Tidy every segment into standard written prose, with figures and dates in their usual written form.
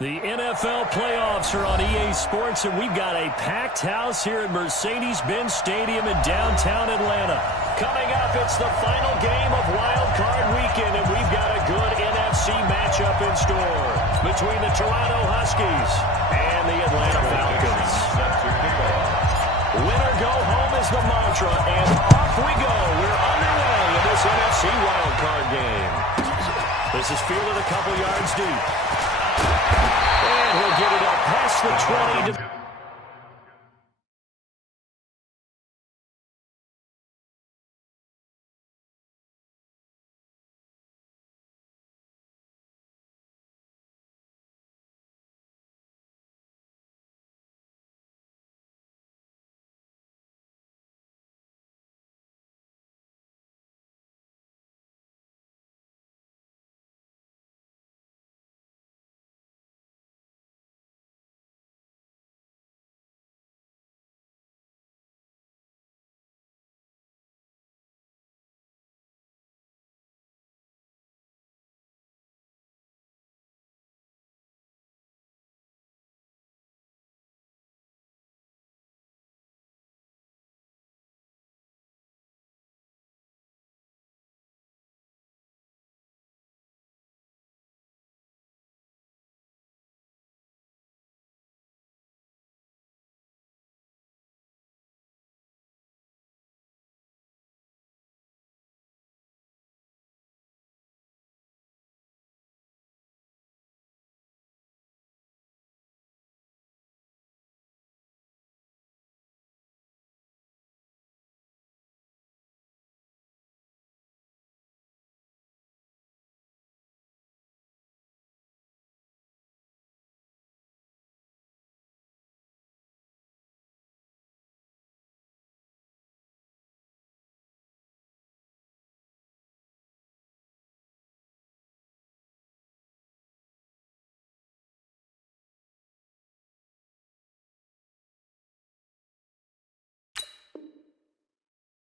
The NFL playoffs are on EA Sports, and we've got a packed house here at Mercedes-Benz Stadium in downtown Atlanta. Coming up, it's the final game of Wild Card Weekend, and we've got a good NFC matchup in store between the Toronto Huskies and the Atlanta Falcons. Winner go home is the mantra, and off we go. We're underway in this NFC Wild Card game. This is fielded a couple yards deep. And he'll get it up past the 20 to...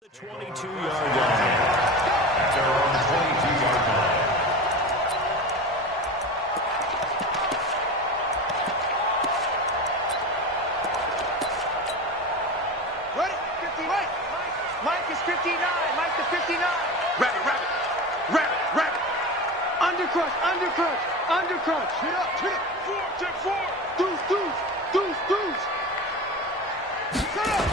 The 22-yard line. At their own 22-yard line. Ready? 50, Mike is 59. Mike the 59. Rabbit. Undercrunch. Hit up. Check four. Deuce. Set up.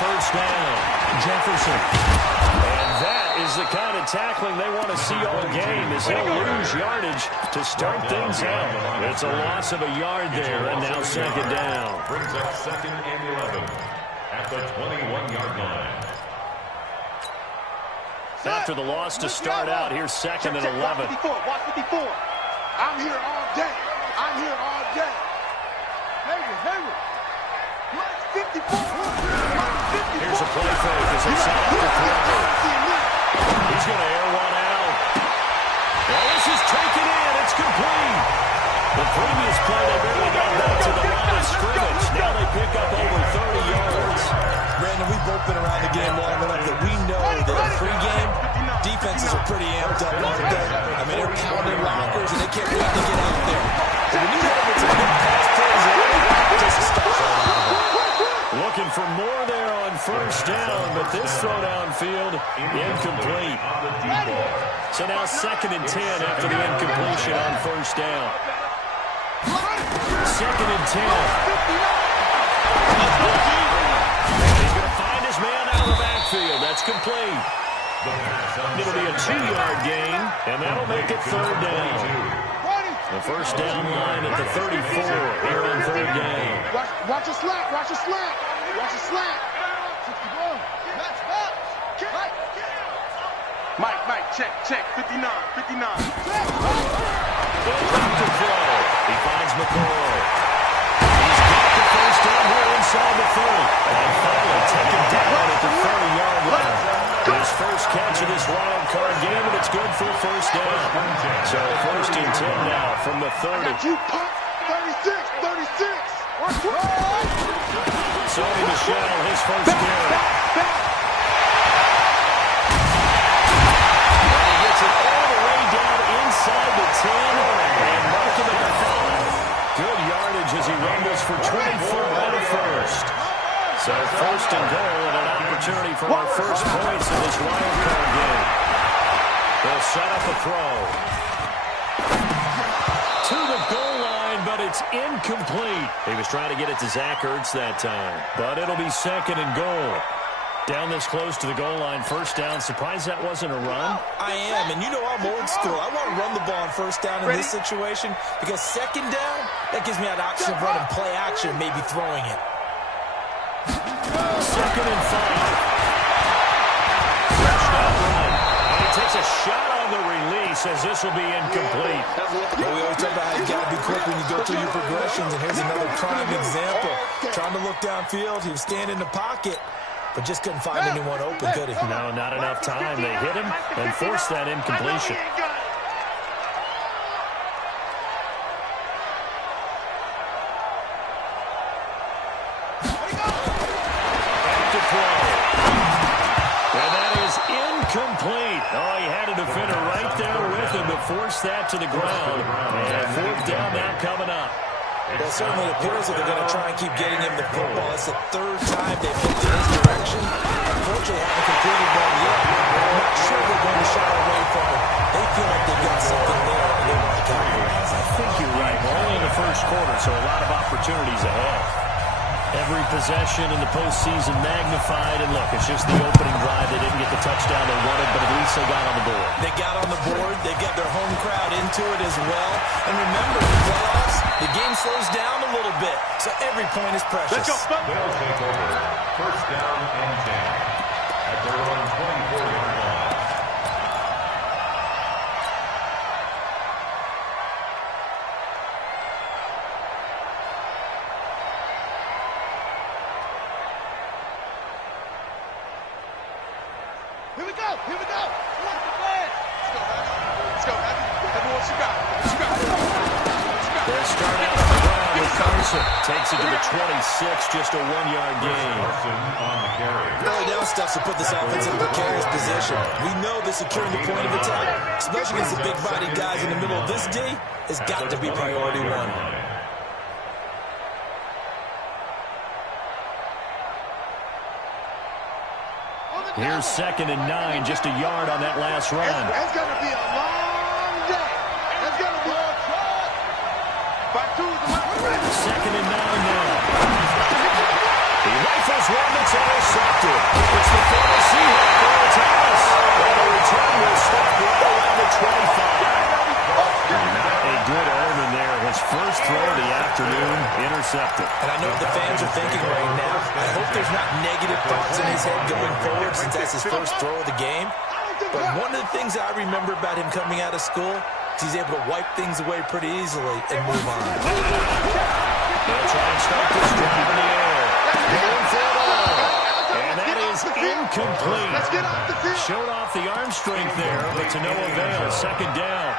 First down, Jefferson. And that is the kind of tackling they want to see all game, as he'll lose yardage to start things out. It's a loss of a yard there, and now second down. Brings up 2nd and 11 at the 21-yard line. After the loss to start out, here's 2nd and 11. Watch 54. I'm here all day. Hayward. 54. Here's a play fake as it's out to throw. He's going to air one out. Well, this is taken in. It's complete. The previous play, they barely got back to the line of scrimmage. Now they pick up over 30 yards. Brandon, we've both been around the game long enough that we know that in pregame, defenses are pretty amped up, aren't they? I mean, they're pounding lockers, and they can't wait to get out there. And when you know it's a big pass plays, it just stops all out of them. Looking for more there on first down, but this throw downfield incomplete. So now 2nd and 10 after the incompletion on first down. 2nd and 10. He's going to find his man out of the backfield. That's complete. It'll be a 2-yard gain, and that'll make it 3rd down. The first down line at the 34 here on 3rd down. Watch a slant. Mike, check. 59. They'll drop to throw. He finds McCoy. He's got the first down here inside the 30. And finally taken down at the 30-yard line. His first catch of this wild card game, and it's good for a first down. So 1st and 10 now from the 30. You pump 36. Sony Michel, his first carry. And he gets it all the way down inside the 10 and marking the for 24 and a first. So first and goal and an opportunity for our first points in this wild card game. They'll set up a throw. To the goal line, but it's incomplete. He was trying to get it to Zach Ertz that time, but it'll be second and goal. Down this close to the goal line, first down. Surprised that wasn't a run? I am, and you know I'm old school. I want to run the ball on first down in this situation because second down, that gives me an option of running play action, maybe throwing it. Second and 5. Rushed out right. And he takes a shot on the release as this will be incomplete. Well, we always talk about how you got to be quick when you go through your progressions, and here's another prime example. Trying to look downfield, he was standing in the pocket, but just couldn't find anyone open, could he? No, not enough time. They hit him and forced that incompletion. Back to throw. And that is incomplete. Oh, he had a defender right there with him to force that to the ground. And fourth down now coming up. Well, it certainly appears that they're going to try and keep getting him the football. It's the third time they've looked in his direction. Unfortunately, haven't completed one yet. I'm not sure they're going to shy away from it. They feel like they've got something there, and they want to capitalize. I think you're right. We're only in the first quarter, so a lot of opportunities ahead. Every possession in the postseason magnified, and look, it's just the opening drive. They didn't get the touchdown they wanted, but at least they got on the board. They got on the board. They got their home crowd into it as well. And remember, in the playoffs, the game slows down a little bit, so every point is precious. They'll take over. First down and 10 at their own 24-yard line. Here we go. Here we go. What's the plan? Let's go, man. Tell me what you got. What you got? They'll start out on the ground with Carson. Takes it to the 26, just a 1-yard gain. On the carry. Early down stuff to put this offense in a precarious position. We know that securing the point of attack, especially against the big-bodied guys in the middle of this D, has got to be priority one. Here's second and 9, just a yard on that last run. It's going to be a long day. It's going to be a try. Back to the Second and 9 now. He rifles one that's intercepted. It's the former Seahawk, Earl Thomas. And the return will stop right around the 25. Not a good omen there. His first throw of the afternoon, intercepted. And I know what the fans are thinking right now. I hope there's not negative thoughts in his head going forward since that's his first throw of the game. But one of the things I remember about him coming out of school is he's able to wipe things away pretty easily and move on. They'll try and start this drive in the air. Going for it all. And that is incomplete. Showed off the arm strength there, but to no avail. Second down.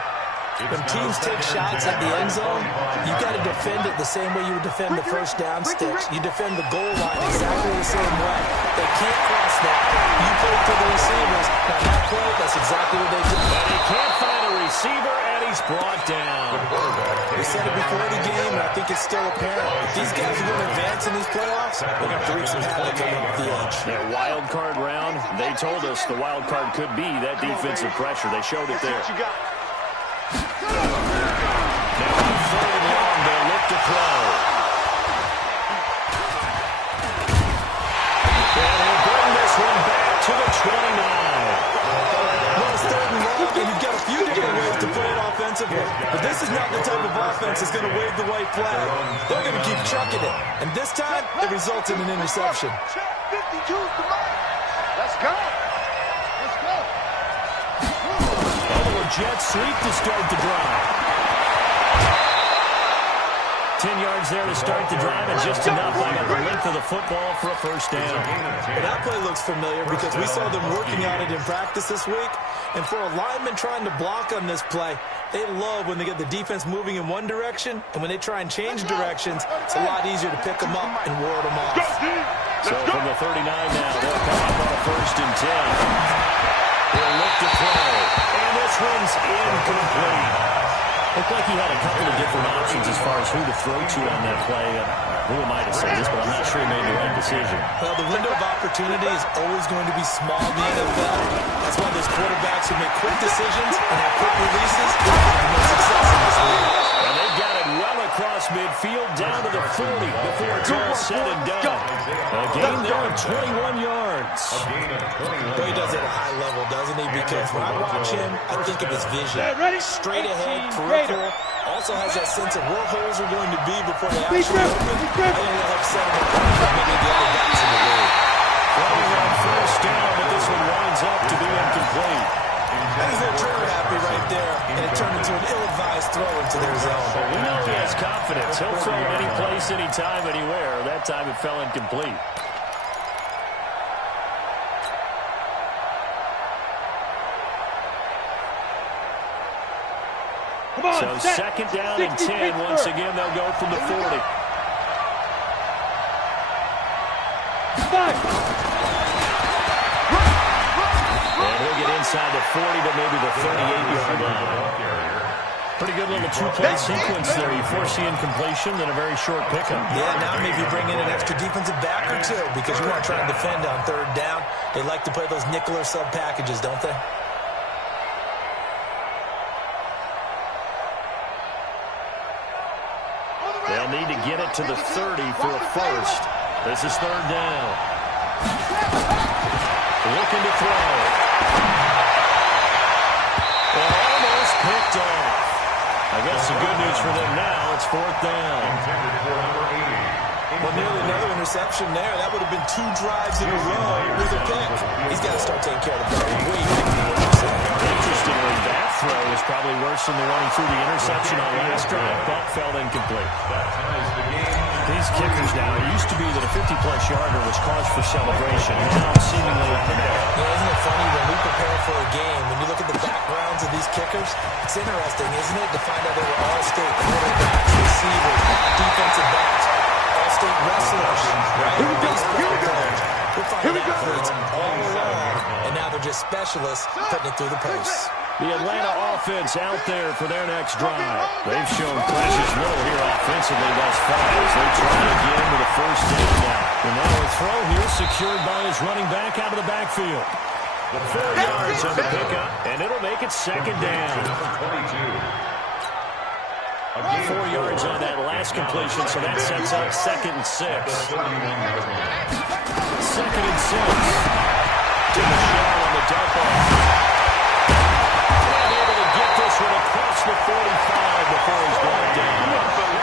When teams take shots at the end zone, you got to defend it the same way you would defend the first down sticks. You defend the goal line exactly the same way. They can't cross that. You play to the receivers. Now that play, that's exactly what they do. But he can't find a receiver, and he's brought down. We said it before the game, and I think it's still apparent. If these guys are going to advance in these playoffs, they're going to have to wreak some havoc coming off the edge. That wild card round, they told us the wild card could be that defensive pressure. They showed it there. Now on third and long, they'll look to throw. And he'll bring this one back to the 29. Well, it's third and long, and you've got a few different ways to play it offensively. But this is not the type of offense that's going to wave the white flag. They're going to keep trucking it. And this time, it results in an interception. 52 to mine. Let's go. Let's go. Jets sweep to start the drive. 10 yards there to start the drive, and just enough on the length of the football for a first down. Well, that play looks familiar because we saw them working on it in practice this week. And for a lineman trying to block on this play, they love when they get the defense moving in one direction, and when they try and change directions, it's a lot easier to pick them up and ward them off. So from the 39 now, they'll come up on a first and 10. They'll look to throw, and this one's incomplete. Hey, looked like he had a couple of different options as far as who to throw to on that play. Who am I to say this, but I'm not sure he made the right decision. Well, the window of opportunity is always going to be small in the NFL. That's why those quarterbacks who make quick decisions and have quick releases have no success in this league. And they've got it well across midfield, down to the 40 before it's all said and done. A gain there of 21 yards. Well, he does it at a high level, doesn't he? Because when I watch him, I think of his vision. Straight ahead, peripheral. Also has that sense of where holes are going to be before they actually open. I think that'll help set him apart from many of the other guys in the league. Throwing on first down, but this one winds up to be incomplete. He's a little trigger happy right there, and it turned into an ill-advised throw into their zone. But we know he has confidence. He'll throw any place, anytime, anywhere. That time it fell incomplete. So second down and 10. Once again, they'll go from the 40. And he'll get inside the 40 to maybe the 38-yard line. Pretty good little two-play sequence there. You force the incompletion, then a very short pickup. Yeah, now maybe bring in an extra defensive back or two because you want to try and defend on third down. They like to play those nickel or sub packages, don't they? They'll need to get it to the 30 for a first. This is third down. Looking to throw. And almost picked off. I guess the good news for them now, it's fourth down. Well, nearly another interception there. That would have been 2 drives in a row with a pick. He's got to start taking care of the ball. Interestingly, that throw was probably worse than the one he threw the interception on last drive, but fell incomplete. These kickers now, it used to be that a 50-plus yarder was cause for celebration. Now, seemingly a headache. Yeah, isn't it funny when we prepare for a game, when you look at the backgrounds of these kickers, it's interesting, isn't it, to find out they were all-state quarterbacks, receivers, defensive backs, all-state wrestlers, right? Baseball players. We're finding athletes all along, and now they're just specialists putting it through the posts. The Atlanta offense out there for their next drive. They've shown precious little here offensively thus far as they try again with a first down now. And now a throw here secured by his running back out of the backfield. 4 yards on the pickup, and it'll make it second down. 4 yards on that last completion, so that sets up 2nd and 6. 2nd and 6. To Michelle on the dump off. Across the 45 before he's brought down.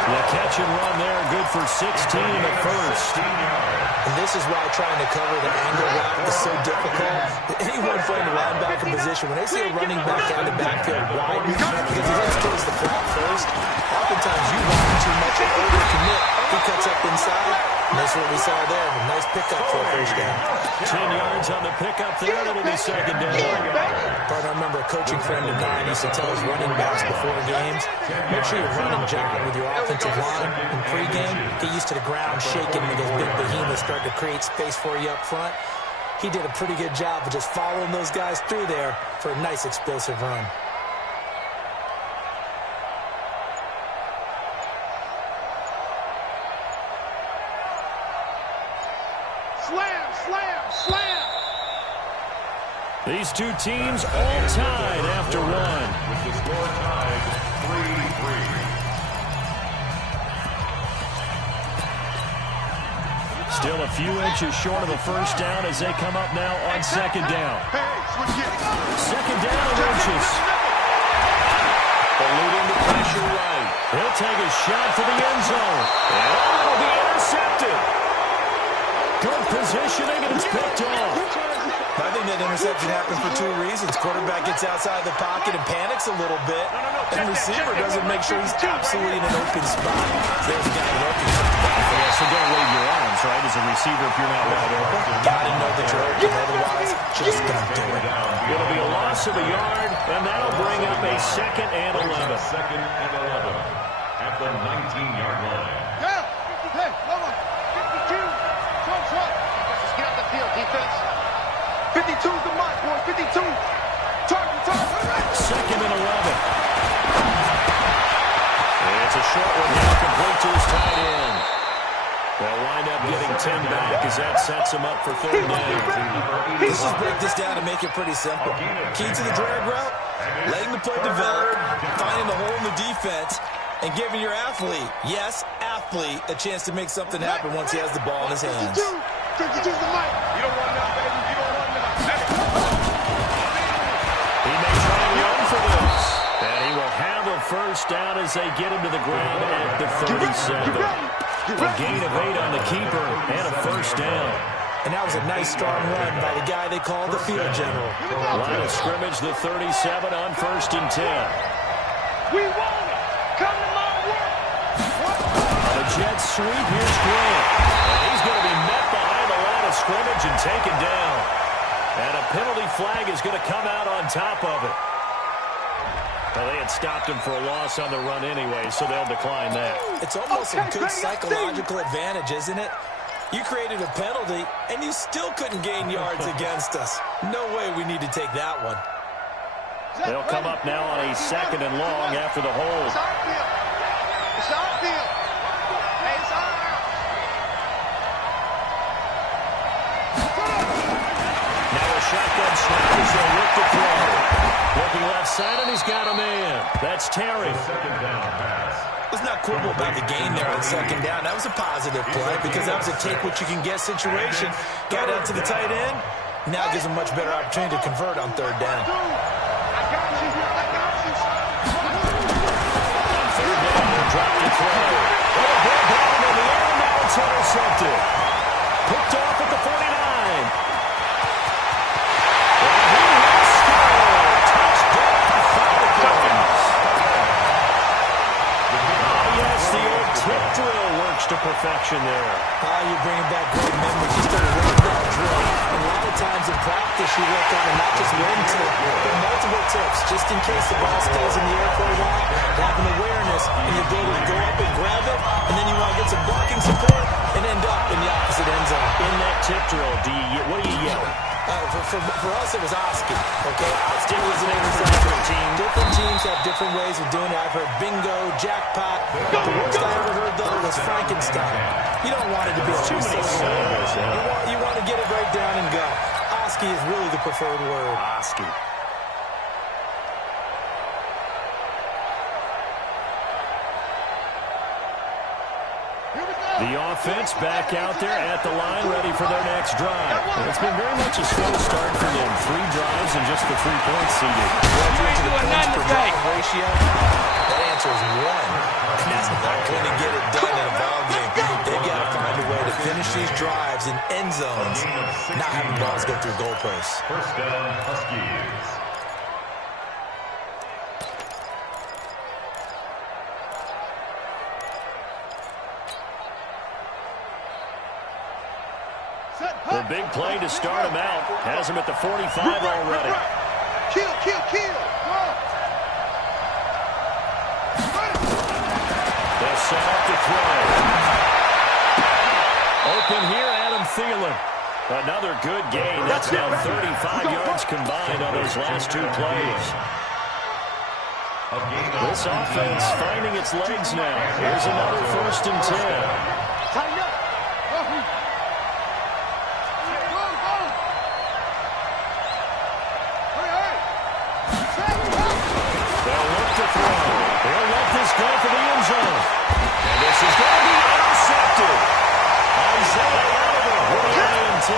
The catch and run there, good for 16 at first. And this is why trying to cover the angle route is so difficult. Anyone playing the linebacker position, when they see a running back out of the backfield wide, because he has to the flat first, oftentimes you run too much and overcommit. He cuts up inside, and that's what we saw there. A nice pickup for a first down. 10 yards on the pickup there, it'll be second down. But I remember a coaching friend of mine used to tell his running backs before games, make sure you run and jog with your offensive line in pregame. Get used to the ground shaking when those big behemoths start to create space for you up front. He did a pretty good job of just following those guys through there for a nice explosive run. Slam, slam, slam. These two teams all tied after one. With the score tied 3-3. Still a few inches short of a first down as they come up now on second down. Second down and inches. Eluding the pressure right. He'll take a shot to the end zone. And it'll be intercepted. Good positioning, and it's picked off. I think that interception happened for 2 reasons. Quarterback gets outside the pocket and panics a little bit. And receiver doesn't make sure he's absolutely in an open spot. There's a guy looking. Yeah, so don't wave your arms, right, as a receiver if you're not wide open. Gotta know that you're open, otherwise just don't do it. It'll be a loss of a yard, and that'll bring up a 2nd and 11. 2nd and 11 at the 19-yard line. Yeah. Hey, come on. 52. Let's get out the field, defense. 52's the mark, boys. 52. Target. 2nd and 11. short one now complete to his tight end. They'll wind up getting 10 back as that sets him up for third down. Let's just break this down and make it pretty simple. Key to the drag route, letting the play develop, finding the hole in the defense, and giving your athlete, yes, athlete, a chance to make something happen once he has the ball in his hands. 52's the mic. You don't run now, baby. You don't run now. He may try and run for this. And he will have a first down as they get him to the ground at the 37. A gain of 8 on the keeper and a first down. And that was a nice, strong run by the guy they call the field general. Line of scrimmage, the 37 on 1st and 10. We want it. Come to my work. The Jets sweep. Here's Grant. And he's going to be met behind the line of scrimmage and taken down. And a penalty flag is going to come out on top of it. Well, they had stopped him for a loss on the run anyway, so they'll decline that. It's almost a good psychological advantage, isn't it? You created a penalty, and you still couldn't gain yards against us. No way we need to take that one. They'll come up now on a 2nd and long after the hold. It's our field. It's our field. Hey, it's our house. Now a shotgun snap as they look to throw. Looking left side, and he's got a man. That's Terry. Second down pass. Let's not quibble about the gain there on 2nd down. That was a positive play because that was a take-what-you-can-get situation. Got out to the tight end. Now gives him much better opportunity to convert on 3rd down. I got you. I got you. On 3rd down, they'll drop to throw. Oh, ball down in the air, now it's intercepted. Picked off at the 49. Tip drill works to perfection there. You're bringing back great memories. You started running that drill. And a lot of times in practice, you work on not just one tip, but multiple tips, just in case the ball stays in the air for a while. Having awareness and the ability to go up and grab it, and then you want to get some blocking support and end up in the opposite end zone. In that tip drill, what do you yell? For us, it was Oski. Okay, Oski was an interception team. Different teams have different ways of doing it. I've heard bingo, jackpot. The worst I ever heard, though, was Frankenstein. You don't want it to be too many syllables. You want to get it right down and go. Oski is really the preferred word. Oski. The offense back out there at the line, ready for their next drive. And it's been very much a slow start for them. 3 drives and just the 3 points seeded. You ain't doing nothing today. Ratio, that answer is 1. And that's not going to get it done in a ball game. They've got to find a way to finish these drives in end zones, not having balls go through goalposts. First down, Huskies. The big play to start him out. Has him at the 45 already. Kill, kill, kill. They'll set up to throw. Open here, Adam Thielen. Another good gain. That's now 35 yards combined on those last 2 plays. This offense finding its legs now. Here's another 1st and 10. Tighten up. Go for the end zone. And this is going to be intercepted. Isaiah Oliver with the INT.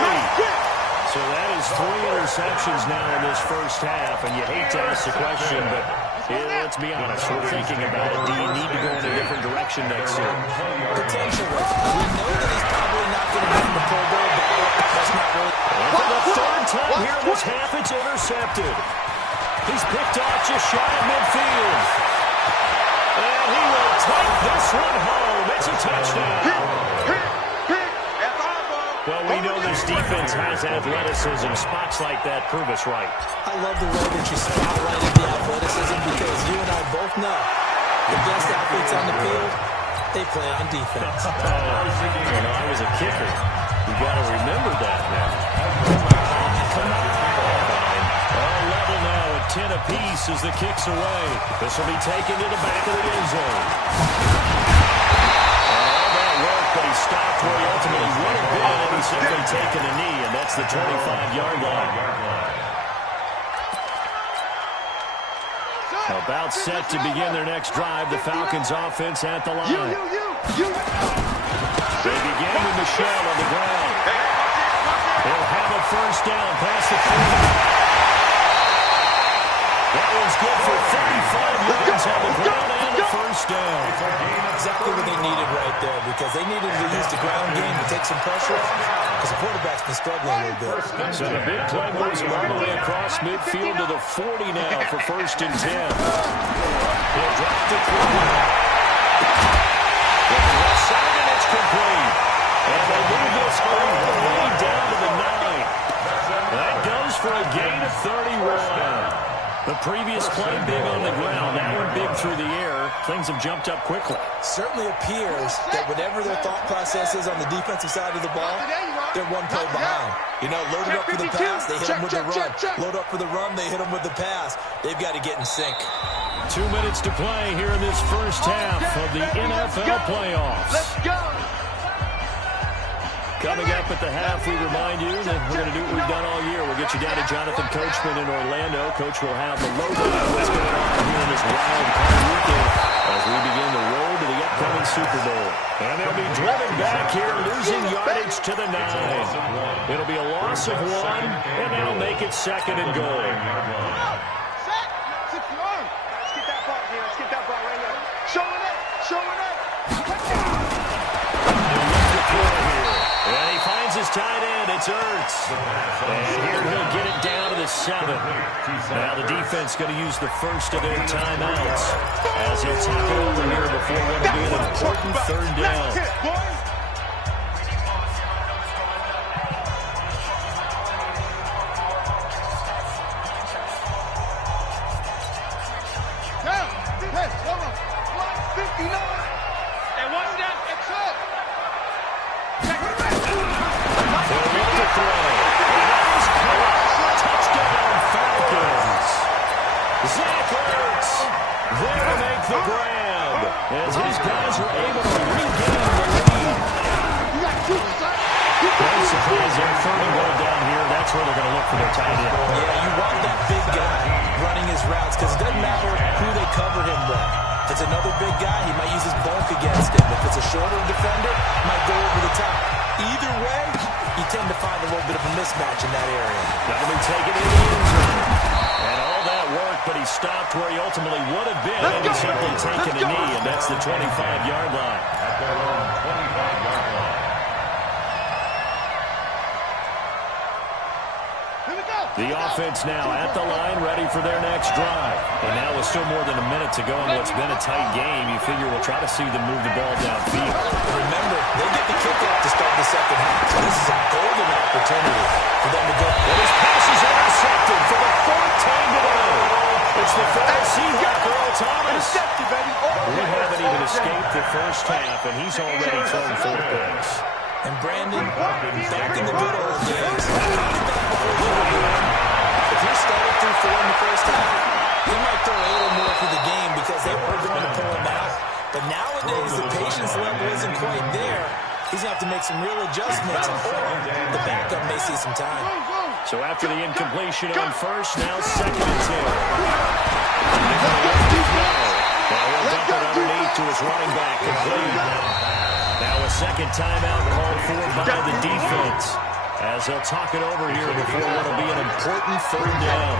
So that is 3 interceptions now in this first half. And you hate to ask the question, but let's be honest. We're thinking about it. Do you need to go in a different direction next year? Potentially. We know that he's probably not going to get in the Pro Bowl, but that's not really. And for the 3rd time here in this half, it's intercepted. He's picked off just shy of midfield. And he will take this one home. It's a touchdown. Well, we know this defense has athleticism. Spots like that prove us right. I love the way that you spotlighted the athleticism because you and I both know the best athletes on the field, they play on defense. I was a kicker. You got to remember that now. Come on. Level now at 10 apiece as the kick's away. This will be taken to the back of the end zone. And all that work, but he stopped where he ultimately would have been, and he's simply taken a knee, and that's the 25-yard line. About set to begin their next drive. The Falcons offense at the line. They begin with Michelle on the ground. They'll have a first down past the 40. That one's good for 35 yards on the ground and a first down. Exactly what they needed right there, because they needed to use the ground game to take some pressure off, because the quarterback's been struggling a little bit. So the big play moves him all the way across midfield to the 40 now for first and 10. He'll drop to 3. With the left side, and it's complete. And they move this all the way down to the 9. That goes for a gain of 31. The previous play big on the ground, that one big through the air. Things have jumped up quickly. Certainly appears that whatever their thought process is on the defensive side of the ball, they're one play behind. You know, loaded up for the pass, they hit them with the run. Load up for the run, they hit them with the pass. They've got to get in sync. 2 minutes to play here in this first half of the NFL playoffs. Let's go. Coming up at the half, we remind you that we're going to do what we've done all year. We'll get you down to Jonathan Coachman in Orlando. Coach will have the lowdown of what's going on here in this wild card weekend as we begin the road to the upcoming Super Bowl. And they'll be driven back here, losing yardage to the 9. It'll be a loss of 1, and they'll make it second and goal. Let's get that ball here. Let's get that ball right here. Showing it. Showing it. And he finds his tight end. It's Ertz. And here he'll get it down to the 7. Now the defense going to use the first of their timeouts as he'll talk it over here before what will be an important third down. As his guys are able to regain the lead. No surprise there, Furman going down here. That's where they're going to look for their tight end. Yeah, you want that big guy running his routes, because it doesn't matter who they cover him with. If it's another big guy, he might use his bulk against him. If it's a shorter defender, he might go over the top. Either way, you tend to find a little bit of a mismatch in that area. That'll be taken in the end zone. And all that work, but he stopped where he ultimately would have been, and he's simply taken a knee, and that's the 25-yard line. At their own 25-yard line. The offense now at the line, ready for their next drive. And now with still more than a minute to go in what's been a tight game, you figure we'll try to see them move the ball downfield. Remember, they get the kickoff to start the second half, so this is a golden opportunity for them to go. And his pass is intercepted for the 4th time today. It's the first Seahawk, Earl Thomas. We haven't even escaped the first half, and he's already thrown 4 picks. And Brandon, back in the good old days, if he started through 4 in the first half, he might throw 8 or more for the game because they weren't going to pull him out. But nowadays, the patience level isn't quite there. He's going to have to make some real adjustments, or the backup may see some time. So after the incompletion on first, now second and 10. Now he'll dump it underneath to his running back, complete. Now a second timeout called for by the defense as they'll talk it over here before what will be an important third down.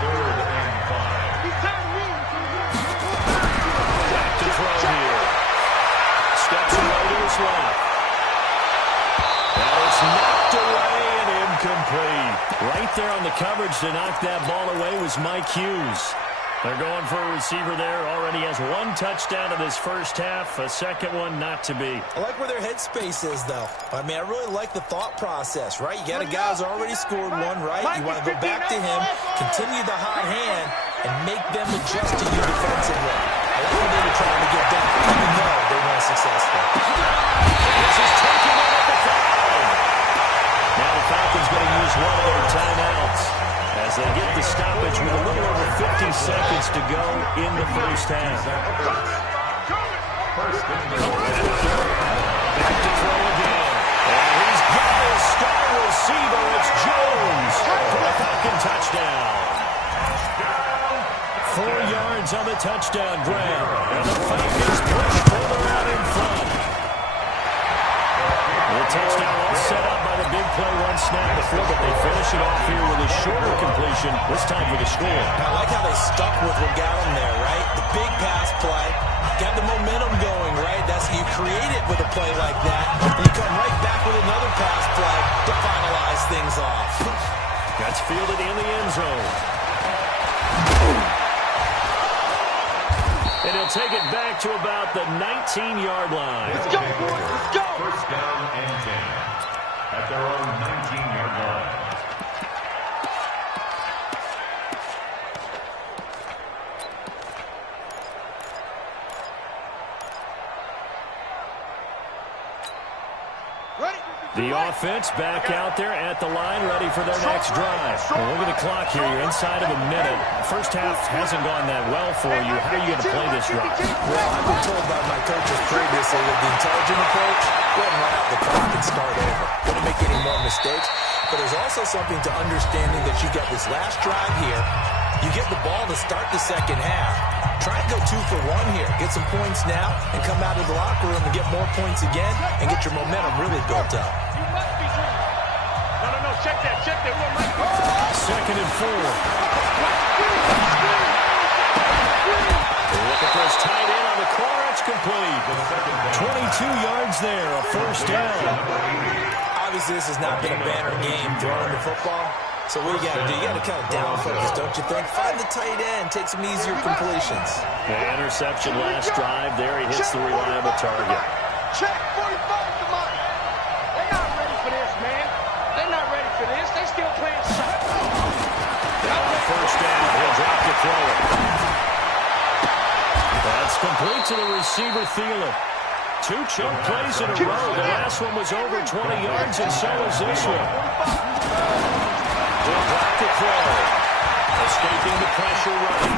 Back to throw here. Steps away to his left. And it's knocked away and incomplete. Right there on the coverage to knock that ball away was Mike Hughes. They're going for a receiver there. Already has 1 touchdown in this first half. A second one not to be. I like where their headspace is, though. I mean, I really like the thought process, right? You got a guy who's already scored 1, right? You want to go back to him, continue the hot hand, and make them adjust to you defensively. I like what they were trying to get done, even though they weren't successful. This is taken in at the 5. Now the Falcons going to use one of their timeouts as they get the stoppage with a little over 50 seconds receiver, it's Jones for the Falcon touchdown. 4 yards on the touchdown grab. And the Falcons push further out in front. The touchdown all set up by the big play one snap before, but they finish it off here with a shorter completion, this time for the score. I like how they stuck with what got them there, right? The big pass play, got the momentum going, right? That's you create it with a play like that, and you come right back with another pass play to finalize things off. That's fielded in the end zone. And he'll take it back to about the 19-yard line. Let's go, boys. Let's go. First down and 10 at their own 19-yard line. The offense back out there at the line, ready for their next drive. Well, look at the clock here. You're inside of a minute. First half hasn't gone that well for you. How are you going to play this drive? Well, I've been told by my coaches previously that the intelligent approach, go ahead and run out the clock and start over. Don't make any more mistakes. But there's also something to understanding that you got this last drive here. You get the ball to start the second half. Try and go 2 for 1 here. Get some points now and come out of the locker room and get more points again and get your momentum really built up. You must be dreaming. No. Check that. Second and 4. Look at this tight end on the corner. It's complete. 22 yards there, a first down. Obviously, this has not been a banner game throwing the football. So what you got to do? You got to kind of down focus, don't you think? Find the tight end. Take some easier completions. The interception last drive. There he hits the reliable target. Check 45 to mine. They're not ready for this, man. They're not ready for this. They still playing soccer. Now on first down, he'll drop to throw it. That's complete to the receiver, Thielen. 2 chunk plays in a row. The last one was over 20 yards, and so is this one. He'll drop to throw. Escaping the pressure running.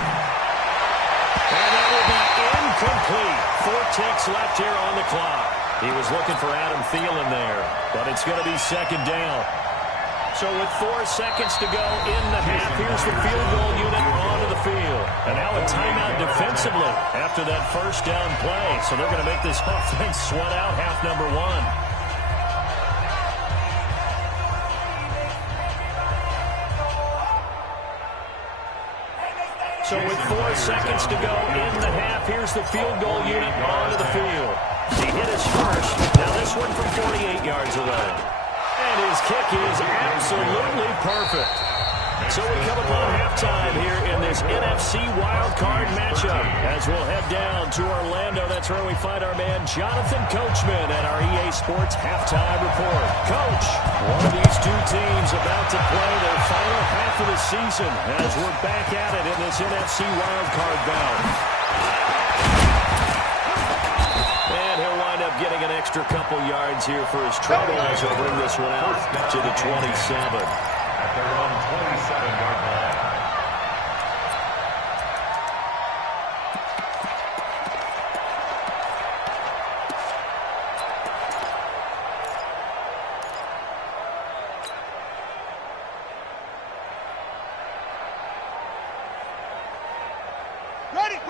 And that will be incomplete. 4 ticks left here on the clock. He was looking for Adam Thielen there, but it's going to be second down. So with 4 seconds to go in the half, here's the field goal unit onto the field. And now a timeout defensively after that first down play. So they're going to make this offense sweat out half number 1. So with 4 seconds to go in the half, here's the field goal unit onto the field. He hit his first. Now this one from 48 yards away. And his kick is absolutely perfect. So we come upon halftime here in this NFC wildcard matchup as we'll head down to Orlando. That's where we find our man Jonathan Coachman at our EA Sports Halftime Report. Coach, one of these 2 teams about to play their final half of the season as we're back at it in this NFC wildcard bout. And he'll wind up getting an extra couple yards here for his trouble as he'll bring this one out to the 27. At their own 27-yard line.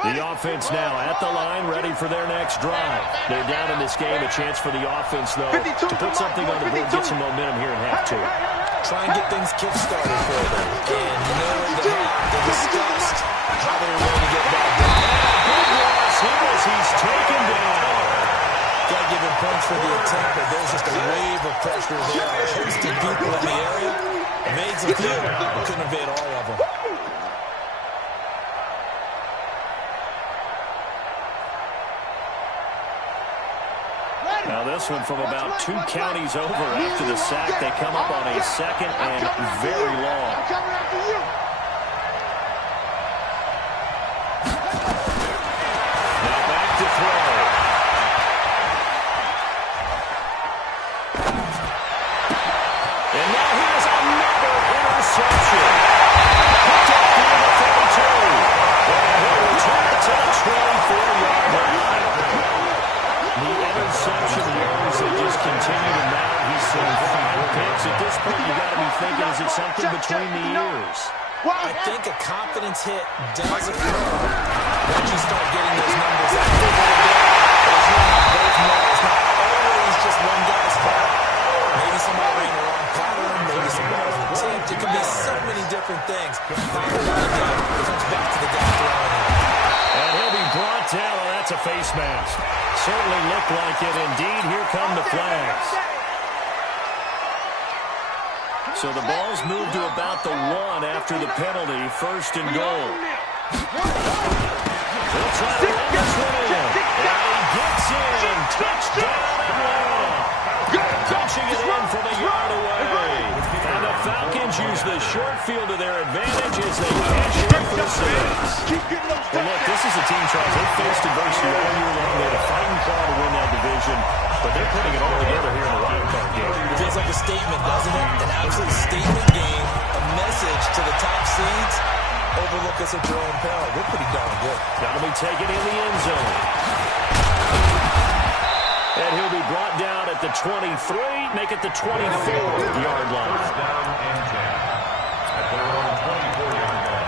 The offense now at the line, ready for their next drive. They're down in this game. A chance for the offense, though, to put something on the board, get some momentum here in half 2. Try and get things kick-started for them. And they discussed how they were going to get that done. Big loss here as he's taken down. Got to give him points for the attempt, but there's just a wave of pressure there. Hosted people in the area. Made some few, but couldn't evade all of them. Now this one from about 2 counties over after the sack. They come up on a second and very long. Coming after you. Now back to throw. And now here's another interception. Picked up near the 32. And he'll return it to the 24-yard line. The interception woes, they just continue to mount. He's seen 5 picks. At this point, you thinking, is it something between the ears? I think a confidence hit does occur once you start getting those numbers up a little bit. As you and I both know, it's not always just one guy's fault. Maybe somebody ran the wrong pattern, maybe somebody was tipped. It could be so many different things. Finally, it comes back to the guy throwing it. And he'll be brought down. Oh, that's a face mask. Certainly looked like it. Indeed, here come the flags. So the ball's moved to about the 1 after the penalty. First and goal. He'll try to run this one in. And he gets in. Touchdown, Atlanta. Punching it in from a yard away. And the Falcons use the short field to their advantage as they cash in for 6. Well, look, this is a team, Charles. They've faced adversity all year long. They had a fighting claw to win that division, but they're putting it all together here in the wild card game. It feels like a statement, doesn't it? An absolute statement game, a message to the top seeds. Overlook us at your own peril. We're pretty darn good. That'll be taken in the end zone. And he'll be brought down at the 23, make it the 24-yard line. First down and 10 at their own 24-yard line.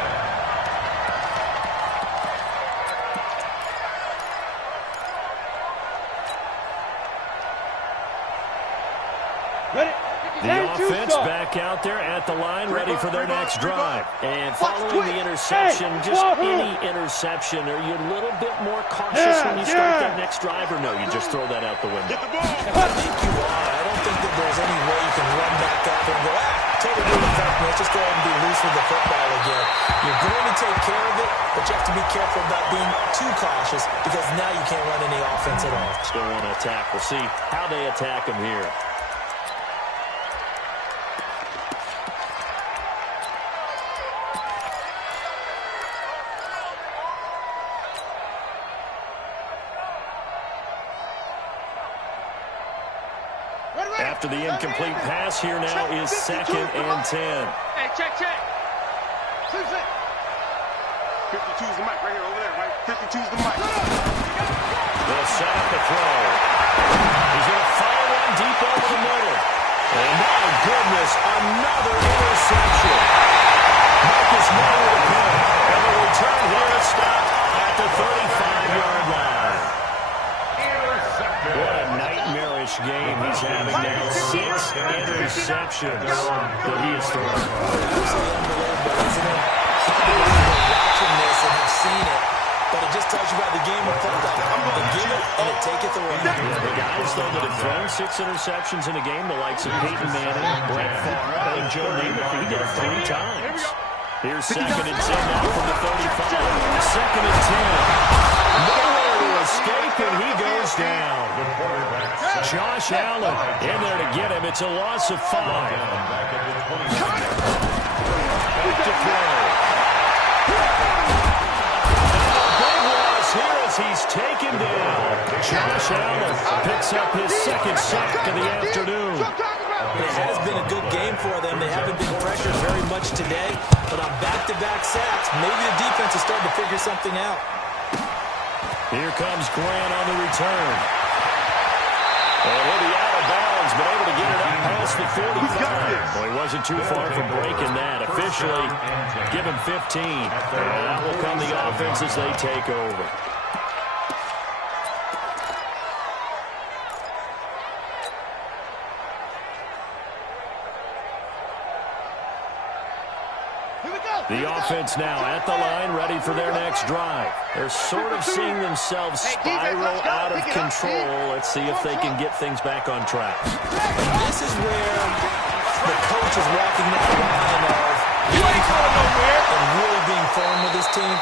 The offense back out there at the line, ready for their next drive. And following the interception, just any interception, are you a little bit more cautious when you start that next drive, or no, you just throw that out the window? I think you are. I don't think that there's any way you can run back out there and go, totally didn't affect me. Let's just go ahead and be loose with the football again. You're going to take care of it, but you have to be careful about being too cautious because now you can't run any offense at all. Still want to attack. We'll see how they attack him here. After the incomplete pass, here now is 2nd and 10. Hey, check. 52's the mic right here, over there, right? 52's the mic. They'll set up the throw. He's going to fire one deep over the middle. And my goodness, another interception. Marcus Moore with a pick. And the return here is stopped at the 35-yard line. What a nightmarish game he's having now. 6 interceptions that he has thrown. Absolutely unbelievable, isn't it? Unbelievable watching this and have seen it. But it just tells you about the game of football. They give it and it taketh away. The guys, though, that have thrown 6 interceptions in a game, the likes of Peyton Manning, Brett Favre, and Joe Namath, he did it 3 times. Here's 2nd and 10 now from the 35. 2nd and 10. Nowhere to escape, and he goes down. Josh Allen in there to get him. It's a loss of 5. Back at the 20. Back to throw. Here as he's taken down. Josh Allen picks up his 2nd sack of the afternoon. It has been a good game for them. They haven't been pressured very much today, but on back-to-back sacks, maybe the defense is starting to figure something out. Here comes Grant on the return. And he'll be out of bounds, but able to get it up past the 45. Well, he wasn't too far from breaking that. Officially, give him 15. And that will come the offense as they take over. The offense now at the line, ready for their next drive. They're sort of seeing themselves spiral out of control. Let's see if they can get things back on track. And this is where the coach is walking that line of being calm and really being firm with his team.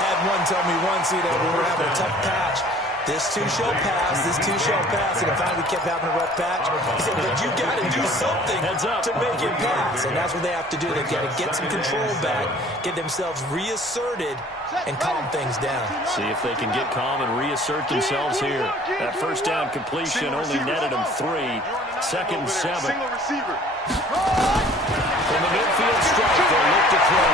Had one tell me once, we were having a tough patch. This too shall pass, this too shall pass. And finally we kept having a rough patch. He said, but you got to do something to make it pass. And that's what they have to do. They've got to get some control back, get themselves reasserted, and calm things down. See if they can get calm and reassert themselves here. That first down completion only netted them 3. 2nd and 7. From the midfield strike, they'll look to throw.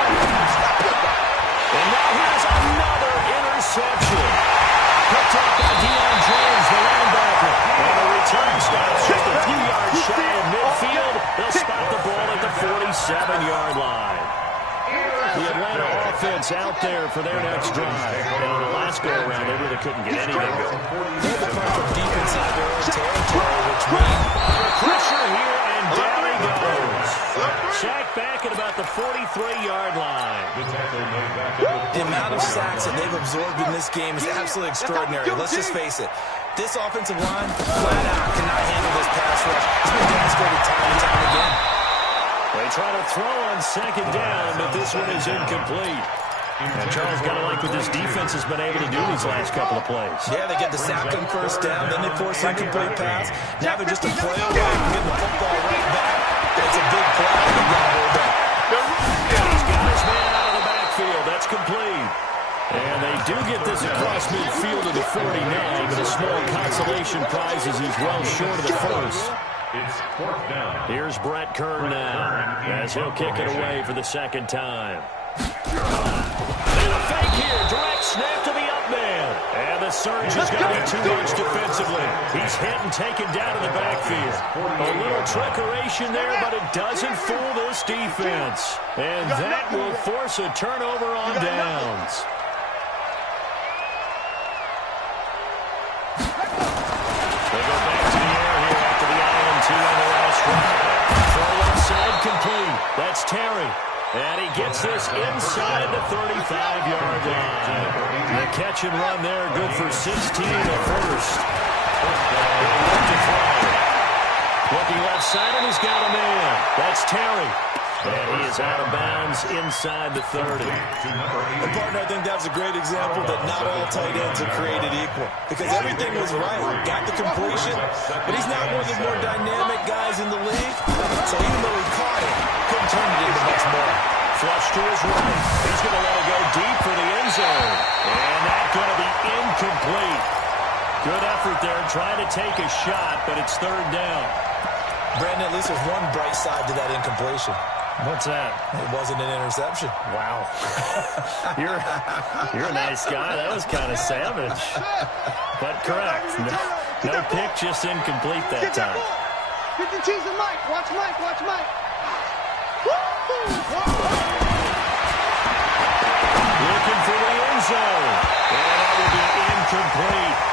And now here's another interception. Picked up by Deion Jones, the linebacker. And the return stops just a few yards shy of midfield. They'll spot the ball at the 40. 47-yard line. The Atlanta offense out there for their next drive. And on the last go-around, they really couldn't get anything going. They had to come from deep inside their own territory, which means Pressure here, and down he goes. Sacked back at about the 43-yard line. the amount of sacks that they've absorbed in this game is absolutely extraordinary. Let's just face it. This offensive line, flat out, cannot handle this pass rush. It's been demonstrated time and time again. They try to throw on second down, but this one is incomplete. And Charles got to like what this defense has been able to do these last couple of plays. Yeah, they get the sack on first down, then they force incomplete pass. Now they're just a play away from getting the football right back. It's a big play. He's got his man out of the backfield. That's complete. And they do get this across midfield to the 49, but a small consolation prize as he's well short of the first. It's fourth down. Here's Brett Kern now as he'll kick it away for the second time. And a fake here. Direct snap to the up man. And the surge is going to be too much defensively. He's hit and taken down in the backfield. A little trickeration there, but it doesn't fool this defense. And that will force a turnover on downs. They go back to the air here after the INT on the last drive. Throw left side complete. That's Terry. And he gets this inside the 35-yard line. The catch and run there, good for 16 at first. Looking left side, and he's got a man. That's Terry. And he is out of bounds inside the 30. And partner, I think that was a great example that not all tight ends are created equal. Because everything was right. Got the completion, but he's not one of the more dynamic guys in the league. So even though he caught it, couldn't turn it into much more. Flush to his right. He's going to let it go deep for the end zone. And that's going to be incomplete. Good effort there, trying to take a shot, but it's third down. Brandon, at least there's one bright side to that incompletion. What's that? It wasn't an interception. Wow. You're a nice guy. That was kind of savage. But correct. No pick, just incomplete that time. 50 cheese and Mike. Watch Mike. Watch Mike. Looking for the end zone. And that will be incomplete.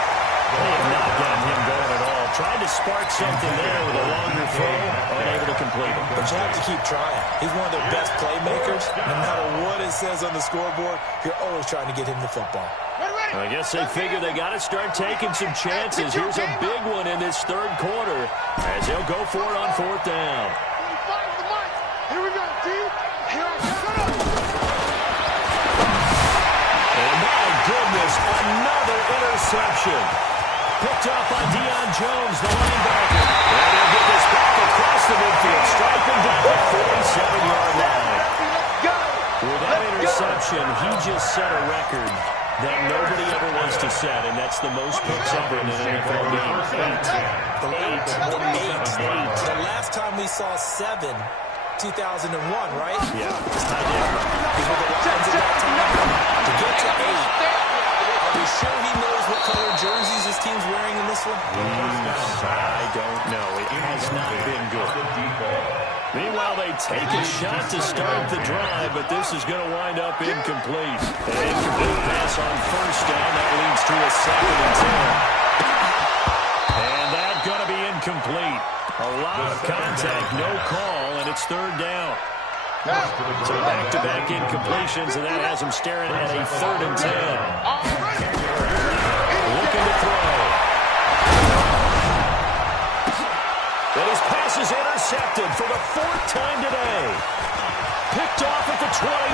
They have not gotten him going at all. Tried to spark something there with a longer throw. Unable to complete it. But you have to keep trying. He's one of their best playmakers. No matter what it says on the scoreboard, you're always trying to get him the football. I guess they figure they got to start taking some chances. Here's a big one in this third quarter as they'll go for it on fourth down. Here we go, team. Here I go. And my goodness, another interception. Picked up by Deion Jones, the linebacker. And he'll get this back across the midfield. Striping down the 47-yard line. With that interception, he just set a record that nobody ever wants to set, and that's the most picks ever in an NFL game. Eight. The last time we saw 7, 2001, right? Yeah. I did. These were the Lions at that time. To get to 8. Are we sure he knows what color jerseys his team's wearing in this one? I don't know. It has not been good. Meanwhile, they take a shot to start the drive, but this is going to wind up incomplete. An incomplete pass on first down. That leads to a 2nd and 10. And that's going to be incomplete. A lot of contact, no call, and it's third down. So back-to-back incompletions, and that has him staring at a 3rd and 10. Looking to throw. And his pass is intercepted for the 4th time today. Picked off at the 21.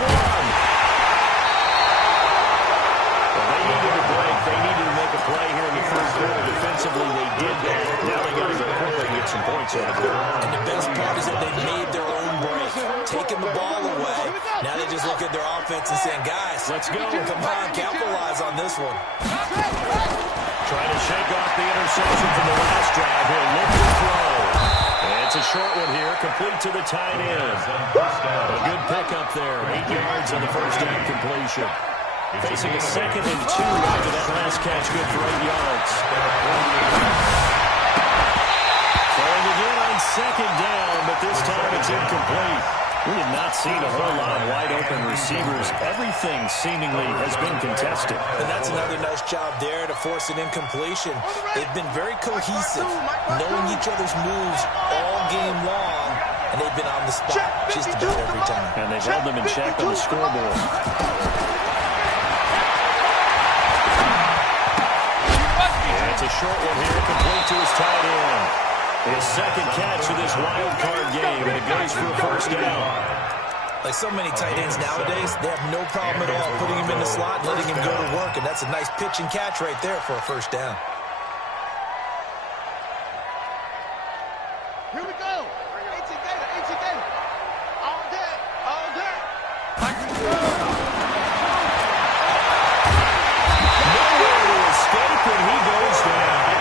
Well, they needed a break. They needed to make a play here in the first quarter. Defensively, they did that. Now they got to go quickly and get some points on the board. And the best part is that they made their own break, taking the ball away. Now they just look at their offense and saying, guys, let's go. Come on, capitalize on this one. Trying to shake off the interception from the last drive here. Look to throw. And it's a short one here, complete to the tight end. A good pickup there. 8 yards on the first down completion. Facing a 2nd and 2 after that last catch, good for 8 yards. Throwing again on 2nd down, but this time it's incomplete. We receivers, everything seemingly has been contested. And that's another nice job there to force an incompletion. They've been very cohesive, knowing each other's moves all game long, and they've been on the spot just about every time. And they've held them in check on the scoreboard. And it's a short one here, complete to his tight end. His second catch of this wild card game, and it goes for a first down. Like so many tight ends nowadays, they have no problem at all putting him in the slot and letting him go to work, and that's a nice pitch and catch right there for a first down. Here we go. 18 Gator. All day. Nowhere to escape, and he goes down.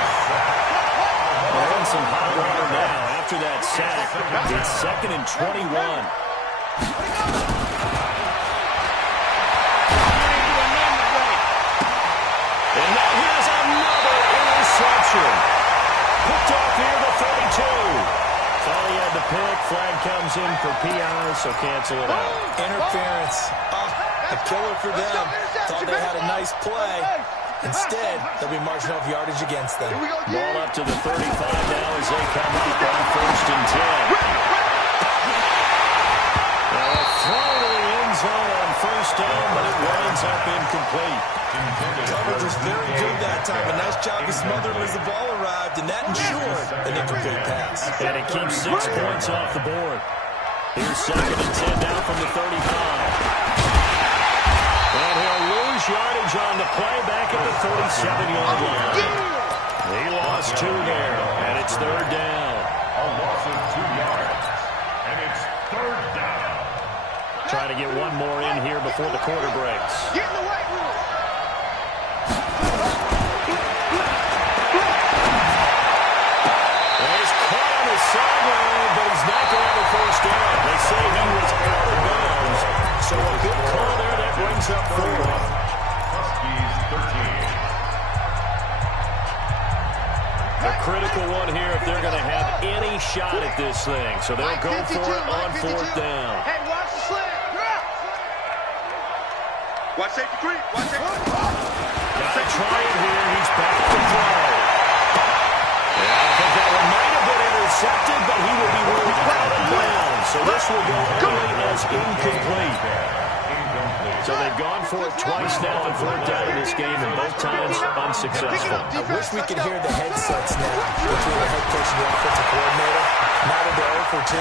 They're in some hot water now after that sack. It's 2nd and 21. And now here's another interception. Picked off near the 32. Thought he had the pick. Flag comes in for PI, so cancel it out. Interference. A killer for them. Thought they had a nice play. Instead, they'll be marching off yardage against them. Ball up to the 35 now as they come up on 1st and 10. Throw to the end zone on first down, but it winds up incomplete. Coverage was very good that time. A nice job to smother him as the ball arrived, and that ensured an incomplete pass. And it keeps 6 points off the board. Here's 2nd and 10 now from the 35. And he'll lose yardage on the play back at the 37-yard line. He lost 2 there, and it's 3rd down. A loss of 2 yards, and it's 3rd down. Trying to get one more in here before the quarter breaks. Get in the weight room. And he's caught on the sideline, but he's not going to have a first down. They say he was out of bounds. So a good call there that brings up 4. Huskies 13. A critical one here if they're going to have any shot at this thing. So they'll go for it on 4th down. Hey, watch the slant. Watch safety creep. Watch safety creep. Got to try it here. He's back to throw. Yeah, I think that one might have been intercepted, but he will be ruled out of bounds. So this will go only as incomplete. So they've gone for it twice now on 4th down in this game, and both times unsuccessful. I wish we could hear the headsets now between the head coach and the offensive coordinator. Now that they're 0 for 2,